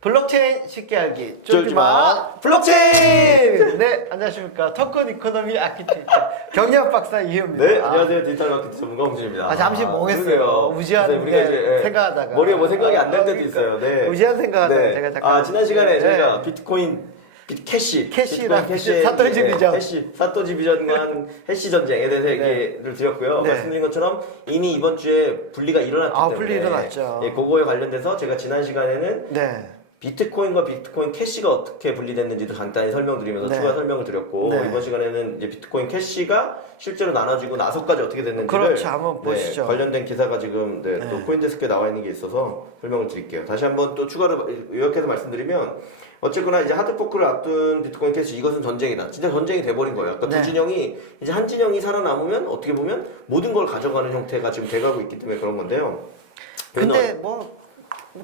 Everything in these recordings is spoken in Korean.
블록체인 쉽게 알기 쫄지마 블록체인. 네, 안녕하십니까. 토큰 이코노미 아키텍처 경영 박사 이혜입니다. 네, 안녕하세요. 디지털 마케팅 전문가 홍진입니다. 잠시 멍했어요. 그러게요. 무지한 우리가 이제 생각하다가 머리에 뭐 생각이 안 날 때도 그러니까. 있어요. 네. 무지한 생각하다가 네. 제가 잠깐 지난 시간에 네. 저희가 비트코인 캐시랑 사토시 비전. 사토시 비전과 해시 전쟁에 대해서 얘기를 드렸고요. 네. 말씀드린 것처럼 이미 이번 주에 분리가 일어났기 때문에 분리 일어났죠. 예, 그거에 관련돼서 제가 지난 시간에는 네. 비트코인과 비트코인 캐시가 어떻게 분리됐는지도 간단히 설명드리면서 네. 추가 설명을 드렸고 네. 이번 시간에는 이제 비트코인 캐시가 실제로 나눠지고 나서까지 어떻게 됐는지를 그렇죠. 한번 보시죠. 관련된 기사가 지금 네. 또 코인데스크에 나와 있는 게 있어서 설명을 드릴게요. 다시 한번 또 추가로 요약해서 말씀드리면 어쨌거나 이제 하드포크를 앞둔 비트코인 캐시 이것은 전쟁이다. 진짜 전쟁이 돼버린 거예요. 아까 네. 두 진영이 이제 한 진영이 살아남으면 어떻게 보면 모든 걸 가져가는 형태가 지금 돼가고 있기 때문에 그런 건데요. 근데 뭐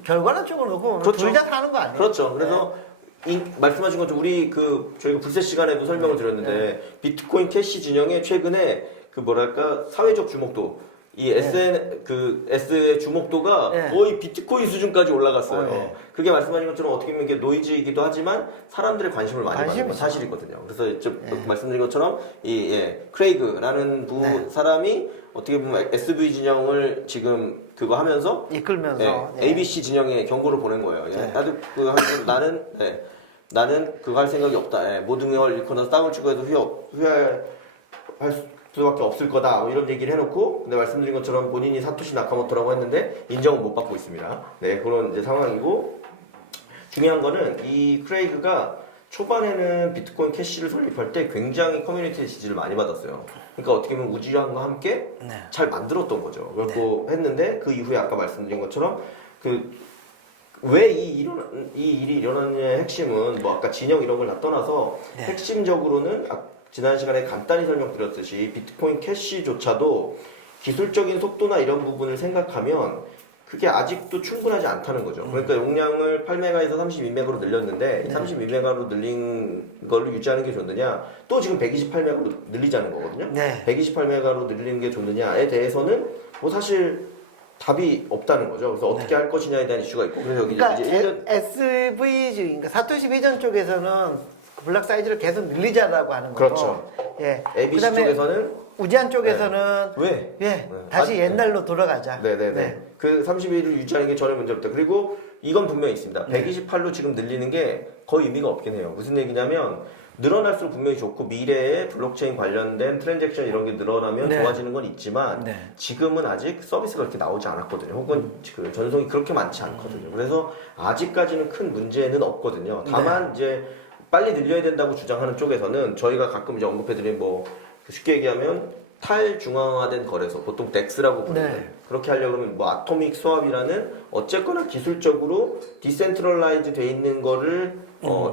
결과는 쪽으로 놓고 그렇죠. 둘 다 사는 거 아니에요? 그렇죠. 그래서 말씀하신 것처럼 우리 저희가 불세 시간에도 설명을 드렸는데 네. 비트코인 캐시 진영의 최근에 그 뭐랄까 사회적 주목도 이 S의 주목도가 네. 거의 비트코인 수준까지 올라갔어요. 네. 그게 말씀하신 것처럼 어떻게 보면 이게 노이즈이기도 하지만 사람들의 관심을 많이 받는 관심이죠. 사실이거든요. 그래서 좀 네. 말씀드린 것처럼 크레이그라는 네. 사람이 어떻게 보면 SV 진영을 지금 그거 하면서 이끌면서 네, ABC 진영에 경고를 보낸 거예요. 예, 네. 나도 나는 그거 할 생각이 없다. 예, 모든 걸 잃거나 땅을 치고 해도 후회할 수밖에 없을 거다. 뭐 이런 얘기를 해놓고 근데 말씀드린 것처럼 본인이 사토시 나카모토라고 했는데 인정은 못 받고 있습니다. 네, 그런 이제 상황이고 중요한 거는 이 크레이그가 초반에는 비트코인 캐시를 설립할 때 굉장히 커뮤니티의 지지를 많이 받았어요. 그러니까 어떻게 보면 우지한과 함께 네. 잘 만들었던 거죠. 그렇고 했는데 그 이후에 아까 말씀드린 것처럼 왜 이 일이 일어났냐의 핵심은 뭐 아까 진영 이런 걸 다 떠나서 네. 핵심적으로는 지난 시간에 간단히 설명드렸듯이 비트코인 캐시조차도 기술적인 속도나 이런 부분을 생각하면 그게 아직도 충분하지 않다는 거죠. 그러니까 용량을 8메가에서 32메가로 늘렸는데 네. 32메가로 늘린 걸로 유지하는 게 좋느냐 또 지금 128메가로 늘리자는 거거든요. 네. 128메가로 늘리는 게 좋느냐에 대해서는 뭐 사실 답이 없다는 거죠. 그래서 어떻게 할 것이냐에 대한 이슈가 있고 그래서 여기 그러니까 이제 1년 SVG, 그러니까 사토시 비전 쪽에서는 블락 사이즈를 계속 늘리자라고 하는 거고, 그렇죠. 예. ABC 그다음에 쪽에서는 우지한 쪽에서는 왜? 다시 아, 옛날로 돌아가자. 네네네. 네. 그 31을 유지하는 게 전혀 문제 없다. 그리고 이건 분명히 있습니다. 128로 지금 늘리는 게 거의 의미가 없긴 해요. 무슨 얘기냐면 늘어날수록 분명히 좋고 미래에 블록체인 관련된 트랜잭션 이런 게 늘어나면 네. 좋아지는 건 있지만 네. 지금은 아직 서비스가 그렇게 나오지 않았거든요. 혹은 그 전송이 그렇게 많지 않거든요. 그래서 아직까지는 큰 문제는 없거든요. 다만 이제 빨리 늘려야 된다고 주장하는 쪽에서는 저희가 가끔 이제 언급해드린 뭐 쉽게 얘기하면 탈중앙화된 거래소, 보통 DEX라고 부르는 네. 그렇게 하려고 하면 뭐 아토믹 스왑이라는 어쨌거나 기술적으로 디센트럴라이즈 돼 있는 거를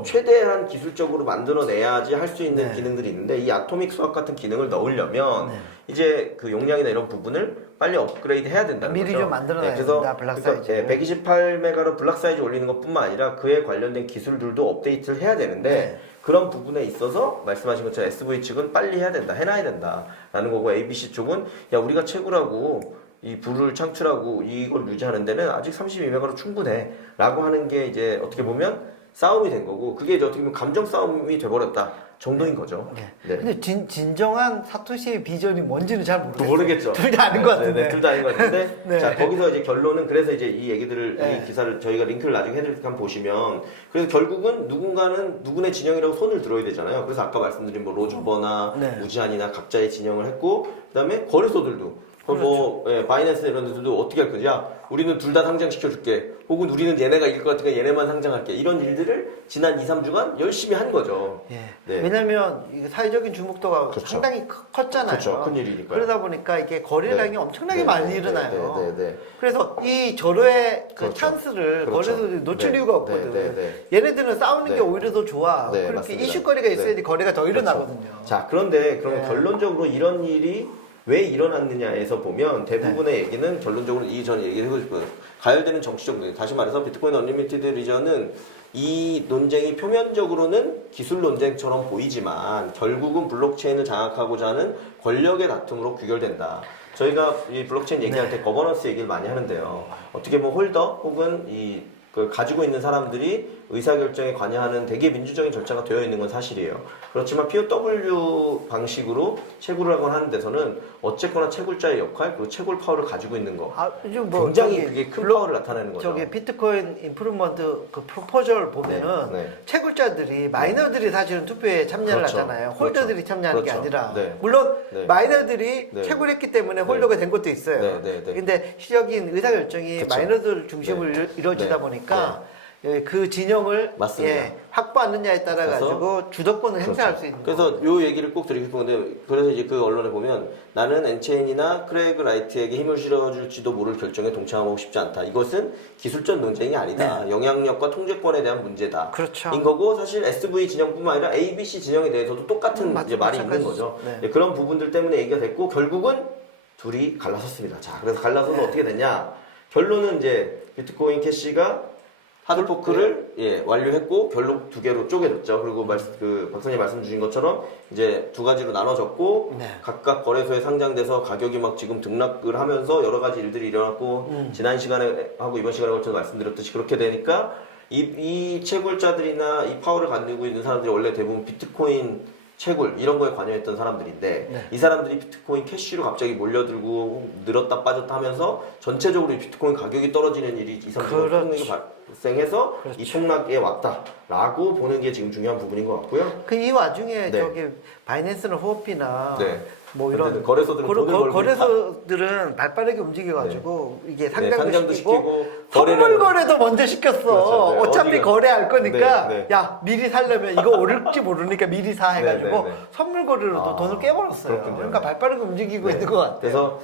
최대한 기술적으로 만들어내야지 할 수 있는 네. 기능들이 있는데 이 아토믹 스왑 같은 기능을 넣으려면 네. 이제 그 용량이나 이런 부분을 빨리 업그레이드 해야 된다는 미리 거죠. 좀 만들어놔야 그래서 된다, 블락 사이즈. 128메가로 블락 사이즈 올리는 것뿐만 아니라 그에 관련된 기술들도 업데이트를 해야 되는데 네. 그런 부분에 있어서 말씀하신 것처럼 SV 측은 빨리 해야 된다, 해놔야 된다라는 거고 ABC 쪽은 야 우리가 최고라고 이 부를 창출하고 이걸 유지하는 데는 아직 32메가로 충분해라고 하는 게 이제 어떻게 보면 싸움이 된 거고 그게 이제 어떻게 보면 감정 싸움이 돼버렸다 정도인 거죠. 네. 네. 근데 진정한 사토시의 비전이 뭔지는 잘 모르겠어요. 모르겠죠. 둘 다 아는 것 같은데. 둘 다 아는 것 같은데. 네. 자, 거기서 이제 결론은 그래서 이제 이 얘기들을, 네. 이 기사를 저희가 링크를 나중에 해드릴 테니까 한번 보시면 그래서 결국은 누군가는 누구네 진영이라고 손을 들어야 되잖아요. 그래서 아까 말씀드린 뭐 로즈버나 네. 우지한이나 각자의 진영을 했고 그 다음에 거래소들도 뭐 바이낸스 이런 데들도 어떻게 할 거지? 야, 우리는 둘 다 상장시켜줄게. 혹은 우리는 얘네가 이길 것 같으니까 얘네만 상장할게. 이런 일들을 지난 2, 3주간 열심히 한 거죠. 예. 네. 왜냐면 이게 사회적인 주목도가 그렇죠. 상당히 컸잖아요. 그렇죠. 큰 일이니까요. 그러다 보니까 이게 거래량이 네. 엄청나게 네, 많이 네, 일어나요. 네. 그래서 이 절호의 그 그렇죠. 찬스를 그렇죠. 거래소들이 놓칠 네. 이유가 없거든. 네. 얘네들은 싸우는 네. 게 오히려 더 좋아. 네, 그렇게 맞습니다. 이슈거리가 있어야지 네. 거래가 더 일어나거든요. 자, 그런데 그러면 네. 결론적으로 이런 일이 왜 일어났느냐에서 보면 대부분의 얘기는 결론적으로 이 전 얘기를 해보고 싶어요. 가열되는 정치적 논의. 다시 말해서 비트코인 언리미티드 리전은 이 논쟁이 표면적으로는 기술 논쟁처럼 보이지만 결국은 블록체인을 장악하고자 하는 권력의 다툼으로 귀결된다. 저희가 이 블록체인 얘기할 때 거버넌스 얘기를 많이 하는데요. 어떻게 보면 홀더 혹은 이 그 가지고 있는 사람들이 의사결정에 관여하는 되게 민주적인 절차가 되어 있는 건 사실이에요. 그렇지만 POW 방식으로 채굴을 하거나 하는 데서는 어쨌거나 채굴자의 역할 그리고 채굴 파워를 가지고 있는 거 요즘 뭐 굉장히 저기 그게 큰 파워를 나타내는 거죠. 저기 비트코인 임프루먼트 그 프로포절 보면은 네. 채굴자들이 마이너들이 사실은 투표에 참여를 그렇죠. 하잖아요. 홀더들이 참여하는 게 그렇죠. 아니라 네. 물론 네. 마이너들이 네. 채굴했기 때문에 홀더가 된 것도 있어요. 네. 근데 시적인 의사결정이 그렇죠. 마이너들 중심으로 이루어지다 네. 보니까 그 진영을 맞습니다. 확보하느냐에 따라 가지고 주도권을 행사할 수 있는 그래서 거예요. 요 얘기를 꼭 드리고 싶은데 그래서 이제 그 언론에 보면 나는 엔체인이나 크레그 라이트에게 힘을 실어줄지도 모를 결정에 동참하고 싶지 않다. 이것은 기술적 논쟁이 아니다. 영향력과 통제권에 대한 문제다. 그렇죠. 인 거고 사실 SV 진영뿐만 아니라 ABC 진영에 대해서도 똑같은 이제 말이 있는 거죠. 네. 그런 부분들 때문에 얘기가 됐고 결국은 둘이 갈라섰습니다. 자, 그래서 갈라서는 어떻게 됐냐? 결론은 이제 비트코인 캐시가 하드포크를 완료했고 결국 두 개로 쪼개졌죠. 그리고 박사님 말씀 주신 것처럼 이제 두 가지로 나눠졌고 네. 각각 거래소에 상장돼서 가격이 막 지금 등락을 하면서 여러 가지 일들이 일어났고 지난 시간에 하고 이번 시간에 걸쳐서 말씀드렸듯이 그렇게 되니까 이 채굴자들이나 이 파워를 가지고 있는 사람들이 원래 대부분 비트코인 채굴 이런 거에 관여했던 사람들인데 네. 이 사람들이 비트코인 캐시로 갑자기 몰려들고 늘었다 빠졌다 하면서 전체적으로 이 비트코인 가격이 떨어지는 일이 2, 3주 폭락이 발생해서 이 폭락에 왔다라고 보는 게 지금 중요한 부분인 것 같고요. 그 이 와중에 네. 저기 바이낸스나 호흡이나 네. 뭐 이런 어쨌든 거래소들은 돈을 벌고 거래소들은 발빠르게 움직여가지고 이게 상장도 상장도 시키고 거래를 선물 거래도 먼저 시켰어. 그렇죠. 네. 어차피 어디가- 거래할 거니까 네. 야 미리 살려면 이거 오를지 모르니까 미리 사 해가지고 네. 선물 거래로 또 돈을 깨버렸어요. 그렇군요. 그러니까 발빠르게 움직이고 네. 있는 것 같아요. 그래서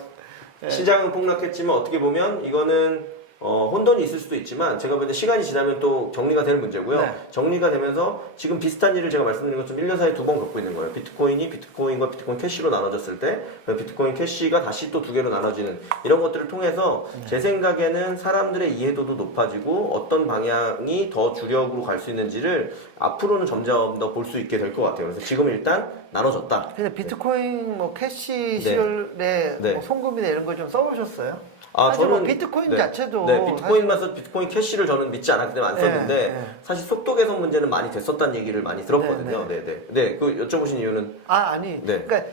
시장은 폭락했지만 어떻게 보면 이거는 혼돈이 있을 수도 있지만 제가 볼 때 시간이 지나면 또 정리가 될 문제고요. 네. 정리가 되면서 지금 비슷한 일을 제가 말씀드린 것처럼 1년 사이에 두 번 겪고 있는 거예요. 비트코인과 비트코인 캐시로 나눠졌을 때 비트코인 캐시가 다시 또 두 개로 나눠지는 이런 것들을 통해서 제 생각에는 사람들의 이해도도 높아지고 어떤 방향이 더 주력으로 갈 수 있는지를 앞으로는 점점 더 볼 수 있게 될 것 같아요. 그래서 지금 일단 나눠졌다. 근데 비트코인 뭐 캐시 네. 시절에 네. 뭐 송금이나 이런 거 좀 써보셨어요? 아, 사실 뭐 비트코인 자체도 비트코인만서 비트코인 캐시를 저는 믿지 않았기 때문에 안 썼는데 네. 사실 속도 개선 문제는 많이 됐었다는 얘기를 많이 들었거든요. 그 여쭤보신 이유는 아니. 네. 그러니까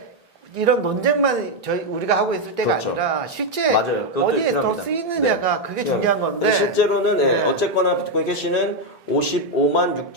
이런 논쟁만 우리가 하고 있을 때가 그렇죠. 아니라 실제 맞아요. 그것도 어디에 더 필요합니다. 쓰이느냐가 그게 중요한 건데. 실제로는 네. 어쨌거나 비트코인 캐시는 55만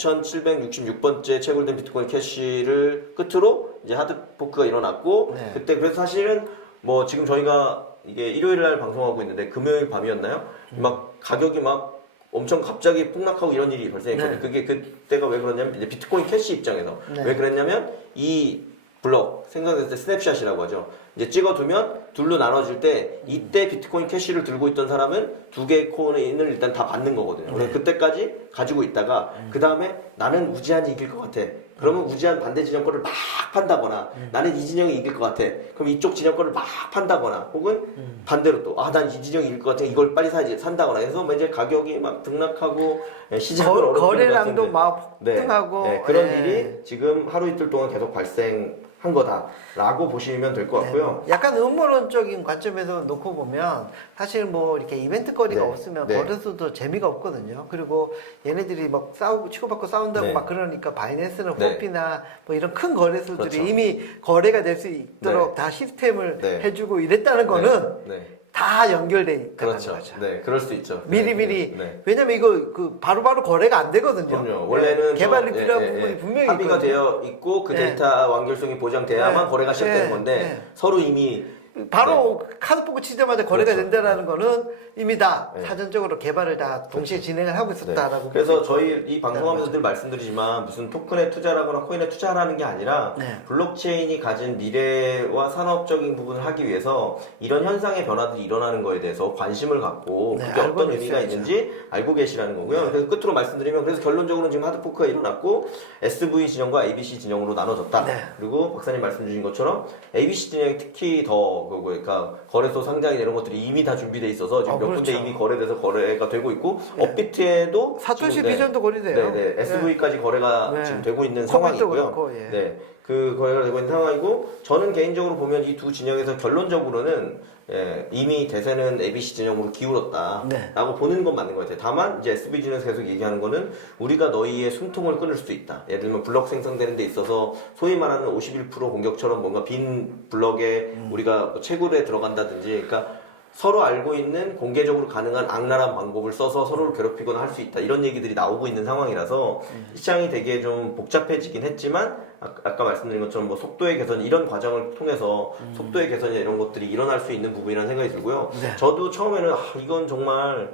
6,766번째 채굴된 비트코인 캐시를 끝으로 이제 하드포크가 일어났고 네. 그때 그래서 사실은 뭐 지금 저희가 이게 일요일 날 방송하고 있는데 금요일 밤이었나요? 막 가격이 막 엄청 갑자기 폭락하고 이런 일이 발생했거든요. 네. 그게 그때가 왜 그러냐면 이제 비트코인 캐시 입장에서 네. 왜 그랬냐면 이 블럭 생각했을 때 스냅샷이라고 하죠. 이제 찍어두면 둘로 나눠질 때 이때 비트코인 캐시를 들고 있던 사람은 두 개의 코인을 일단 다 받는 거거든요. 그래서 그때까지 가지고 있다가 그 다음에 나는 우지한이 이길 것 같아. 그러면 우지한 반대 진영 거를 막 판다거나 나는 이 진영이 이길 것 같아. 그럼 이쪽 진영 거를 막 판다거나 혹은 반대로 또 난 이 진영이 이길 것 같아. 이걸 빨리 사야지 산다거나 해서 이제 가격이 막 등락하고 시장을 어렵게 거래량도 만드는데 막 폭등하고 그런 예. 일이 지금 하루 이틀 동안 계속 발생한 거다라고 보시면 될 것 같고요. 약간 음모론적인 관점에서 놓고 보면 사실 뭐 이렇게 이벤트 거리가 네. 없으면 네. 거래소도 재미가 없거든요. 그리고 얘네들이 막 싸우고 치고받고 싸운다고 네. 막 그러니까 바이낸스나 네. 호피나 뭐 이런 큰 거래소들이 그렇죠. 이미 거래가 될 수 있도록 다 시스템을 네. 해주고 이랬다는 거는 다 연결돼 있다는 그렇죠. 거죠. 네, 그럴 수 있죠. 미리미리 네. 왜냐면 이거 그 바로바로 거래가 안 되거든요. 그럼요. 원래는 개발이 필요한 부분이 분명히 합의가 있거든요. 되어 있고 그 네. 데이터 완결성이 보장돼야만 네. 거래가 시작되는 네. 건데 네. 서로 이미 바로 카드 뽑고 치자마자 거래가 그렇죠. 된다는 거는 이미 다 네. 사전적으로 개발을 다 동시에 진행을 하고 있었다라고. 그래서 저희 이 방송하면서 늘 말씀드리지만 무슨 토큰에 투자하거나 코인에 투자하라는 게 아니라 네. 블록체인이 가진 미래와 산업적인 부분을 하기 위해서 이런 현상의 변화들이 일어나는 거에 대해서 관심을 갖고 네, 그게 알고 어떤 의미가 있어야죠. 있는지 알고 계시라는 거고요. 그래서 끝으로 말씀드리면 그래서 결론적으로는 지금 하드포크가 일어났고 SV 진영과 ABC 진영으로 나눠졌다. 네. 그리고 박사님 말씀 주신 것처럼 ABC 진영이 특히 더 그러니까 거래소 상장이나 이런 것들이 이미 다 준비돼 있어서 지금 몇 군데 그렇죠. 이미 거래돼서 거래가 되고 있고 네. 업비트에도 사토시 지금, 비전도 거래돼요. SV까지 거래가 네. 지금 되고 있는 코빗도 상황이고요. 그렇고, 예. 네. 거래가 되고 있는 상황이고 저는 개인적으로 보면 이 두 진영에서 결론적으로는 이미 대세는 ABC 진영으로 기울었다라고 네. 보는 건 맞는 것 같아요. 다만 이제 SBG는 계속 얘기하는 거는 우리가 너희의 숨통을 끊을 수도 있다. 예를 들면 블럭 생성되는 데 있어서 소위 말하는 51% 공격처럼 뭔가 빈 블럭에 우리가 채굴에 들어간다든지 그러니까 서로 알고 있는 공개적으로 가능한 악랄한 방법을 써서 서로를 괴롭히거나 할 수 있다. 이런 얘기들이 나오고 있는 상황이라서 시장이 되게 좀 복잡해지긴 했지만 아까 말씀드린 것처럼 뭐 속도의 개선 이런 과정을 통해서 속도의 개선이나 이런 것들이 일어날 수 있는 부분이라는 생각이 들고요. 네. 저도 처음에는 이건 정말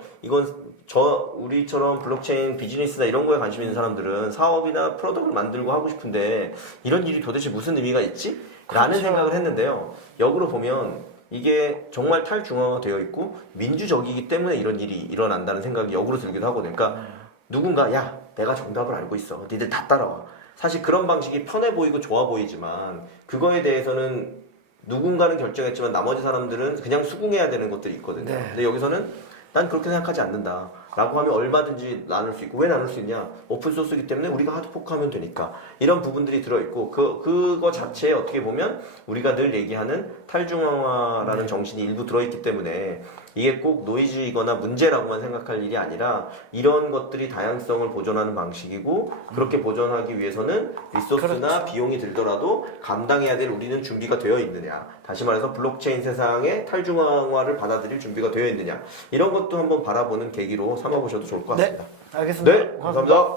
우리처럼 블록체인 비즈니스나 이런 거에 관심 있는 사람들은 사업이나 프로덕트를 만들고 하고 싶은데 이런 일이 도대체 무슨 의미가 있지? 라는 그렇죠. 생각을 했는데요. 역으로 보면 이게 정말 탈중앙화되어 있고 민주적이기 때문에 이런 일이 일어난다는 생각이 역으로 들기도 하거든요. 그러니까 누군가 야 내가 정답을 알고 있어 니들 다 따라와 사실 그런 방식이 편해 보이고 좋아 보이지만 그거에 대해서는 누군가는 결정했지만 나머지 사람들은 그냥 수긍해야 되는 것들이 있거든요. 네. 근데 여기서는 난 그렇게 생각하지 않는다 라고 하면 얼마든지 나눌 수 있고 왜 나눌 수 있냐 오픈소스이기 때문에 우리가 하드포크하면 되니까 이런 부분들이 들어있고 그거 자체에 어떻게 보면 우리가 늘 얘기하는 탈중앙화라는 정신이 일부 들어있기 때문에 이게 꼭 노이즈이거나 문제라고만 생각할 일이 아니라 이런 것들이 다양성을 보존하는 방식이고 그렇게 보존하기 위해서는 리소스나 그렇죠. 비용이 들더라도 감당해야 될 우리는 준비가 되어 있느냐 다시 말해서 블록체인 세상의 탈중앙화를 받아들일 준비가 되어 있느냐 이런 것도 한번 바라보는 계기로 삼아보셔도 좋을 것 같습니다. 네, 알겠습니다. 네, 감사합니다.